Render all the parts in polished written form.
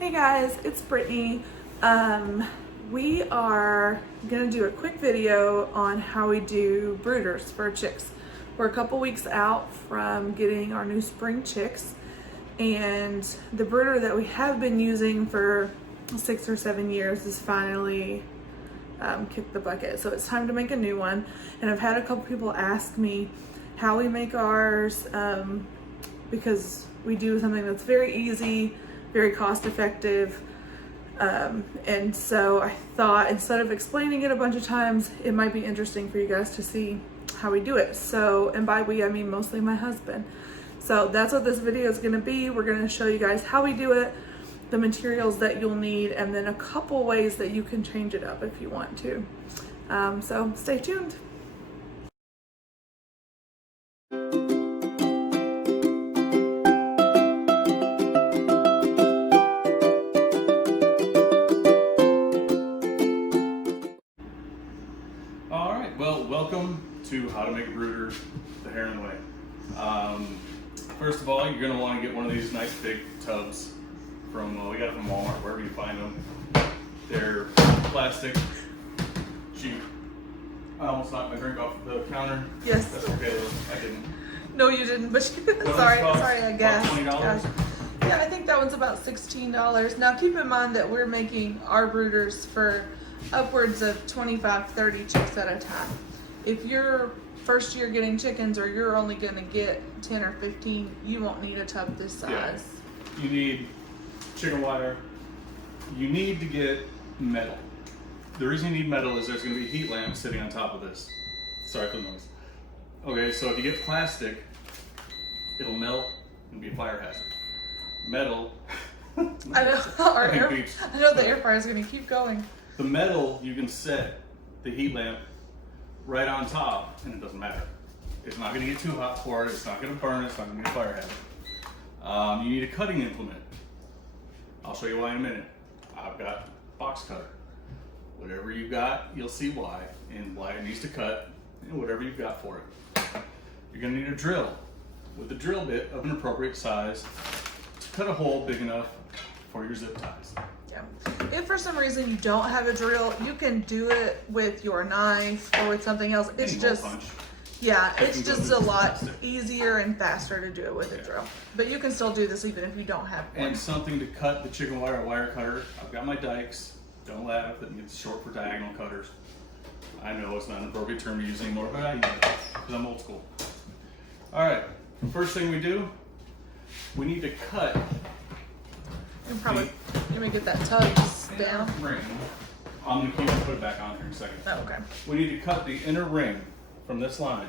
Hey guys, it's Brittany. We are gonna do a quick video on how we do brooders for chicks. We're a couple weeks out from getting our new spring chicks, and the brooder that we have been using for 6 or 7 years is finally kicked the bucket. So it's time to make a new one. And I've had a couple people ask me how we make ours, because we do something that's very easy, very cost effective. And so I thought, instead of explaining it a bunch of times, it might be interesting for you guys to see how we do it. So, and by we, I mean mostly my husband. So that's what this video is gonna be. We're gonna show you guys how we do it, the materials that you'll need, and then a couple ways that you can change it up if you want to. So stay tuned. Well, welcome to How to Make a Brooder the Heron Way. First of all, you're going to want to get one of these nice big tubs from, we got it from Walmart, wherever you find them. They're plastic, cheap. I almost knocked my drink off the counter. Yes. That's okay, I didn't. No, you didn't, but sorry, I guessed. $20? Yeah, I think that one's about $16. Now keep in mind that we're making our brooders for upwards of 25, 30 chicks at a time. If you're first year getting chickens, or you're only gonna get 10 or 15, you won't need a tub this size. Yeah. You need chicken wire. You need to get metal. The reason you need metal is there's gonna be a heat lamp sitting on top of this. Sorry for the noise. Okay, so if you get plastic, it'll melt and be a fire hazard. Metal. I know, I know the air fryer is gonna keep going. The metal, you can set the heat lamp right on top, and it doesn't matter. It's not going to get too hot for it. It's not going to burn. It's not going to be a fire hazard. You need a cutting implement. I'll show you why in a minute. I've got box cutter. Whatever you've got, you'll see why, and why it needs to cut, and whatever you've got for it. You're going to need a drill with a drill bit of an appropriate size to cut a hole big enough for your zip ties. Yeah. If for some reason you don't have a drill, you can do it with your knife or with something else. It's just, yeah, it's just a lot easier and faster to do it with a drill. But you can still do this even if you don't have one. And something to cut the chicken wire cutter. I've got my dikes. Don't laugh, it's short for diagonal cutters. I know it's not an appropriate term to use anymore, but I use it because I'm old school. All right, first thing we do, we need to cut. And probably, let me get that tub down. Ring. I'm gonna keep it, put it back on here in a second. Oh, okay. We need to cut the inner ring from this line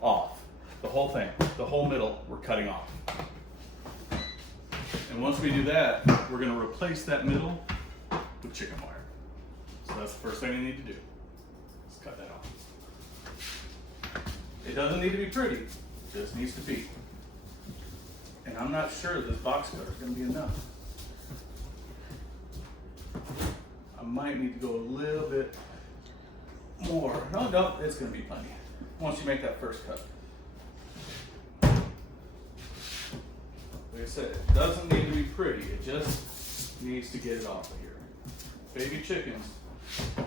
off. The whole thing, the whole middle, we're cutting off. And once we do that, we're gonna replace that middle with chicken wire. So that's the first thing you need to do. Just cut that off. It doesn't need to be pretty, it just needs to be. And I'm not sure this box cutter is gonna be enough. I might need to go a little bit more. No, it's going to be plenty. Once you make that first cut. Like I said, it doesn't need to be pretty. It just needs to get it off of here. Baby chickens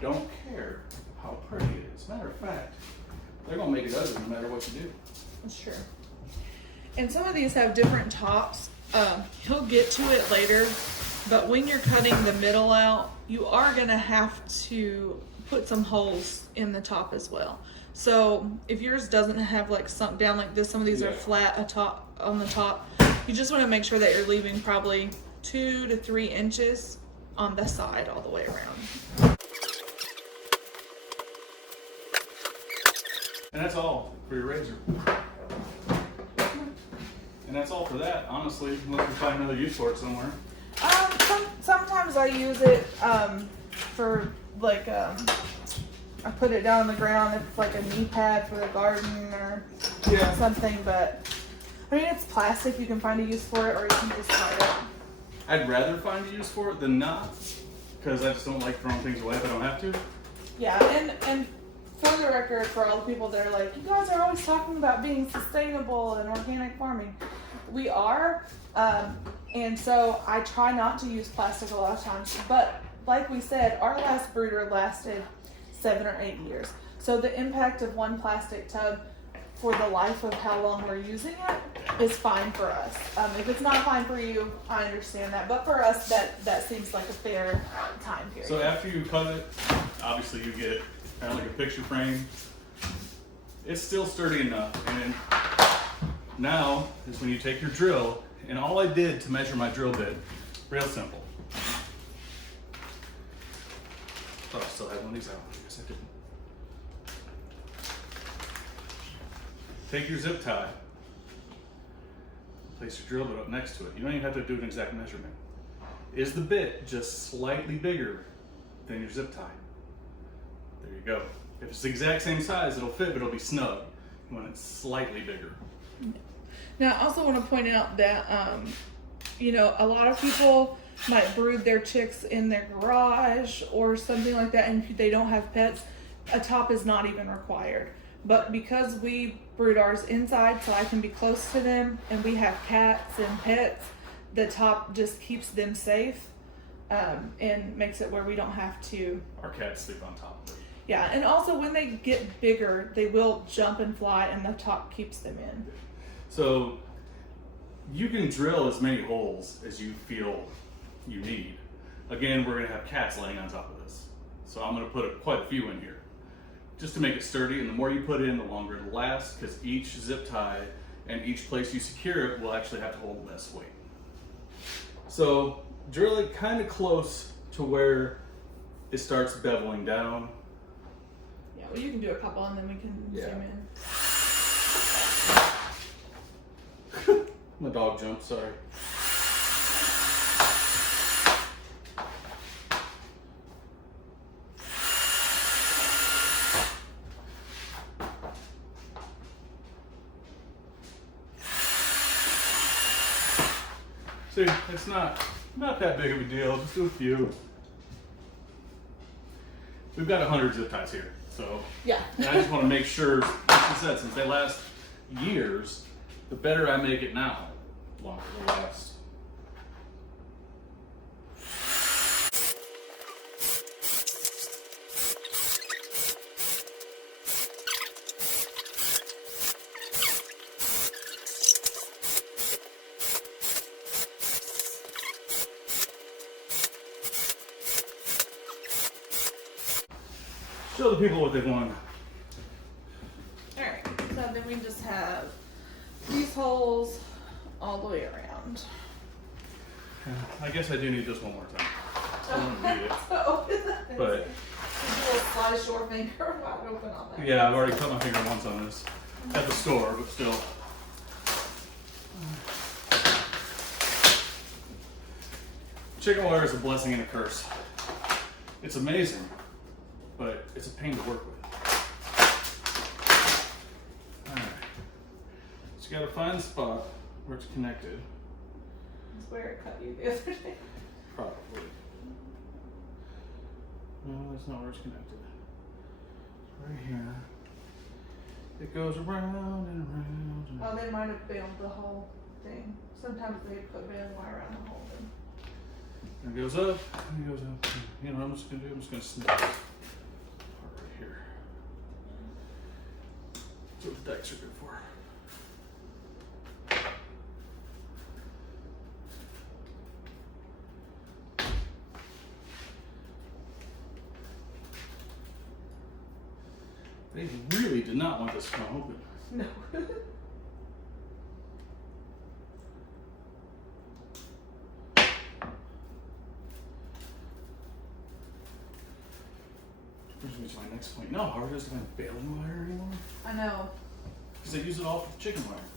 don't care how pretty it is. Matter of fact, they're going to make it ugly no matter what you do. That's true. And some of these have different tops. He'll get to it later. But when you're cutting the middle out, you are gonna have to put some holes in the top as well. So if yours doesn't have like sunk down like this, some of these are flat on the top, you just wanna make sure that you're leaving probably 2 to 3 inches on the side all the way around. And that's all for your razor. And that's all for that, honestly, unless we find another use for it somewhere. Sometimes I use it for like I put it down on the ground if it's like a knee pad for the garden or something. But I mean, it's plastic. You can find a use for it, or you can just tie it. I'd rather find a use for it than not, because I just don't like throwing things away if I don't have to. Yeah, and for the record, for all the people that are like, you guys are always talking about being sustainable and organic farming. We are. And so I try not to use plastic a lot of times, but like we said, our last brooder lasted 7 or 8 years. So the impact of one plastic tub for the life of how long we're using it is fine for us. If it's not fine for you, I understand that. But for us, that seems like a fair time period. So after you cut it, obviously you get kind of like a picture frame. It's still sturdy enough. And now is when you take your drill, and all I did to measure my drill bit, real simple. Thought I still had one of these out. I guess I didn't. Take your zip tie, place your drill bit up next to it. You don't even have to do an exact measurement. Is the bit just slightly bigger than your zip tie? There you go. If it's the exact same size, it'll fit, but it'll be snug when it's slightly bigger. Now, I also want to point out that, you know, a lot of people might brood their chicks in their garage or something like that, and they don't have pets. A top is not even required. But because we brood ours inside so I can be close to them, and we have cats and pets, the top just keeps them safe and makes it where we don't have to. Our cats sleep on top of it. Yeah, and also when they get bigger, they will jump and fly, and the top keeps them in. So you can drill as many holes as you feel you need. Again, we're gonna have cats laying on top of this. So I'm gonna put quite a few in here, just to make it sturdy, and the more you put in, the longer it'll last, because each zip tie and each place you secure it will actually have to hold less weight. So drill it kind of close to where it starts beveling down. Yeah, well, you can do a couple and then we can zoom in. My dog jumped, sorry. See, it's not that big of a deal. Just do a few. We've got 100 zip ties here, so yeah. And I just want to make sure, like I said, since they last years, the better I make it now, the longer they'll last. Show the people what they've won. Alright, so then we just have these holes all the way around. I guess I do need this one more time. I don't need it. But just a little slice your finger wide open on that. yeah, I've already cut my finger once on this at the store, but still. Chicken wire is a blessing and a curse. It's amazing, but it's a pain to work with. Alright. So you gotta find the spot where it's connected. That's where it cut you the other day. Probably. No, that's not where it's connected. It's right here. It goes around and around. And Oh, they might have bailed the whole thing. Sometimes they put baling wire around the whole thing. And it goes up, and it goes up. You know what I'm just gonna do? I'm just gonna snip this part right here. That's what the dikes are good for. They really did not want this to come open. No. Brings me to my next point. You know how hard it is to find baling wire anymore? I know. Because they use it all for the chicken wire.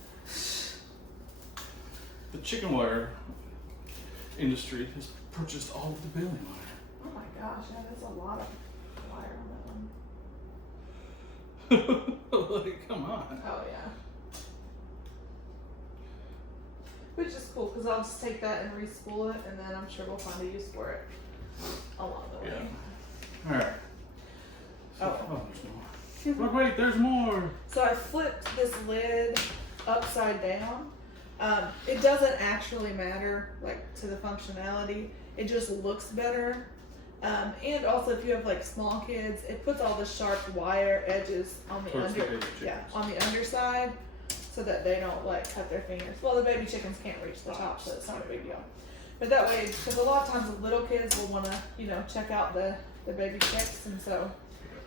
The chicken wire industry has purchased all of the baling wire. Oh my gosh, yeah, that's a lot of wire on that one. Like, come on. Oh yeah. Which is cool, because I'll just take that and re-spool it, and then I'm sure we'll find a use for it along the way. Yeah. Alright. So, Oh. there's more. But wait, there's more. So I flipped this lid upside down It doesn't actually matter, like, to the functionality. It just looks better. And also, if you have like small kids, it puts all the sharp wire edges on the Towards the baby chickens. on the underside, so that they don't like cut their fingers. Well, the baby chickens can't reach the top, so it's not a big deal. But that way, because a lot of times the little kids will want to, you know, check out the baby chicks, and so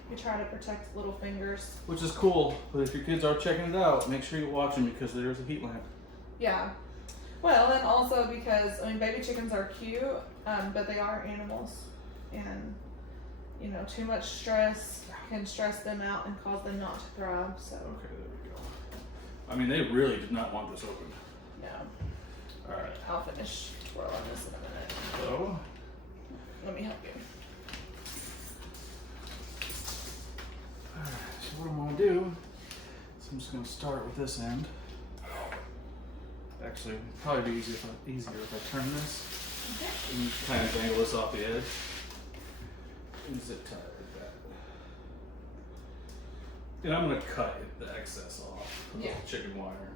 we try to protect little fingers. Which is cool, but if your kids are checking it out, make sure you watch them because there's a heat lamp. Yeah. Well, and also because, I mean, baby chickens are cute, but they are animals. And, you know, too much stress can stress them out and cause them not to thrive, so. Okay, there we go. I mean, they really did not want this open. No. Alright. I'll finish twirling this in a minute. So, Let me help you. alright, so what I'm going to do is I'm just going to start with this end. Actually, it'd probably be easier if I turn this Okay. and kind of angle this off the edge. And zip tie it like that. And I'm going to cut the excess off of Yeah. the chicken wire.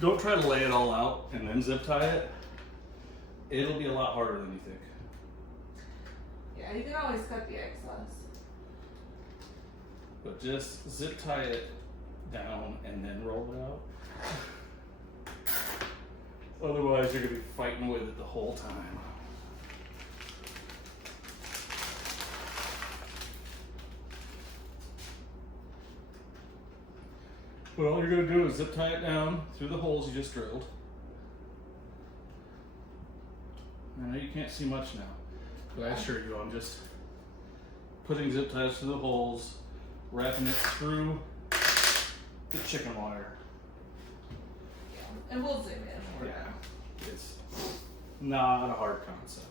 Don't try to lay it all out and then zip tie it. It'll be a lot harder than you think. Yeah, you can always cut the excess. But just zip tie it down and then roll it out. Otherwise, you're going to be fighting with it the whole time. But all you're going to do is zip tie it down through the holes you just drilled. I know you can't see much now, but I assure you, I'm just putting zip ties through the holes, wrapping it through the chicken wire. Yeah. And we'll zoom in. Yeah, it's not a hard concept.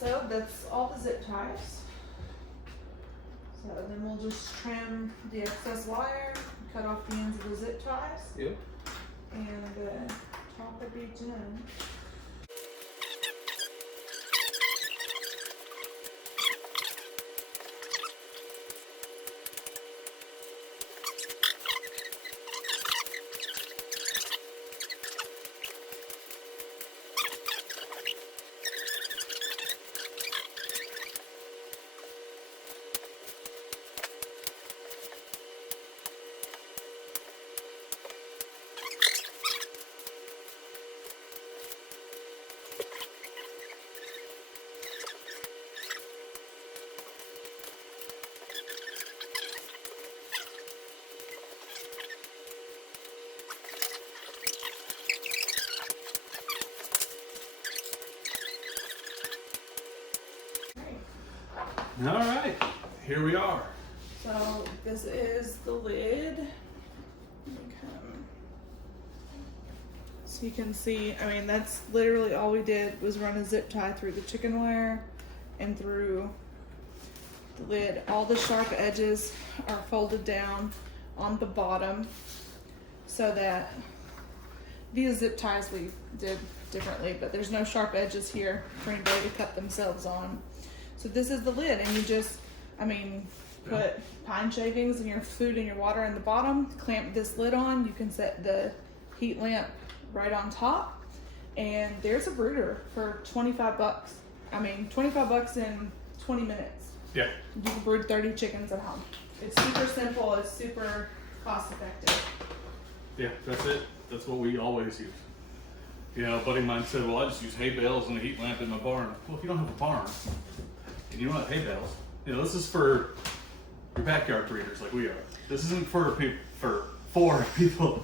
So that's all the zip ties. So then we'll just trim the excess wire, cut off the ends of the zip ties, Yep. and top of each end. All right, here we are. So this is the lid. Let me come. So you can see, I mean, that's literally all we did was run a zip tie through the chicken wire and through the lid. All the sharp edges are folded down on the bottom so that these zip ties we did differently, but there's no sharp edges here for anybody to cut themselves on. So this is the lid, and you just, I mean, put pine shavings and your food and your water in the bottom, clamp this lid on. You can set the heat lamp right on top, and there's a brooder for 25 bucks. I mean, 25 bucks in 20 minutes. Yeah. You can brood 30 chickens at home. It's super simple. It's super cost effective. Yeah, that's it. That's what we always use. You know, a buddy of mine said, well, I just use hay bales and a heat lamp in my barn. Well, if you don't have a barn and you don't have hay bales, you know, this is for your backyard breeders like we are. This isn't for people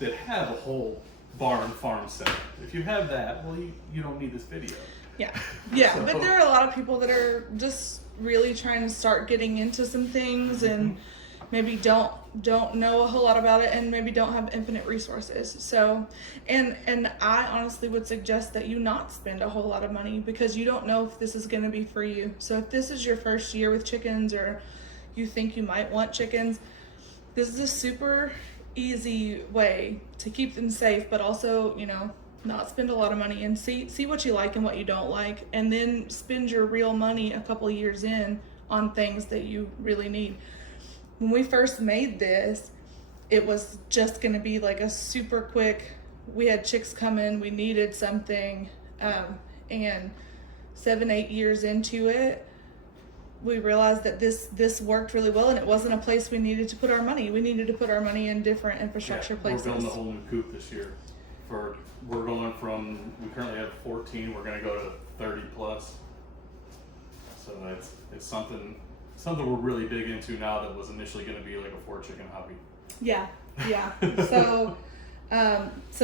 that have a whole barn farm set. If you have that, well, you don't need this video. Yeah, yeah, but there are a lot of people that are just really trying to start getting into some things and maybe don't know a whole lot about it and maybe don't have infinite resources. So, and I honestly would suggest that you not spend a whole lot of money because you don't know if this is going to be for you. So if this is your first year with chickens or you think you might want chickens, this is a super easy way to keep them safe, but also, you know, not spend a lot of money and see what you like and what you don't like, and then spend your real money a couple of years in on things that you really need. When we first made this, it was just going to be like a super quick, we had chicks come in, we needed something, and 7-8 years into it, we realized that this worked really well, and it wasn't a place we needed to put our money. We needed to put our money in different infrastructure places. We're building a whole new coop this year. We're going from, we currently have 14, we're going to go to 30 plus. So it's something we're really big into now that was initially going to be like a 4-chicken hobby. Yeah. So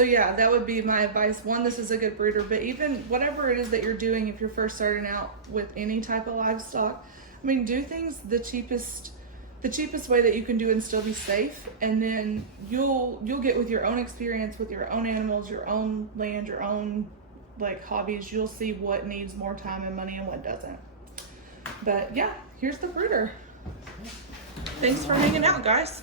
yeah, that would be my advice. One, this is a good brooder, but even whatever it is that you're doing, if you're first starting out with any type of livestock, I mean, do things the cheapest way that you can do and still be safe, and then you'll get with your own experience with your own animals, your own land, your own like hobbies, you'll see what needs more time and money and what doesn't. But yeah, here's the brooder. Thanks for hanging out, guys.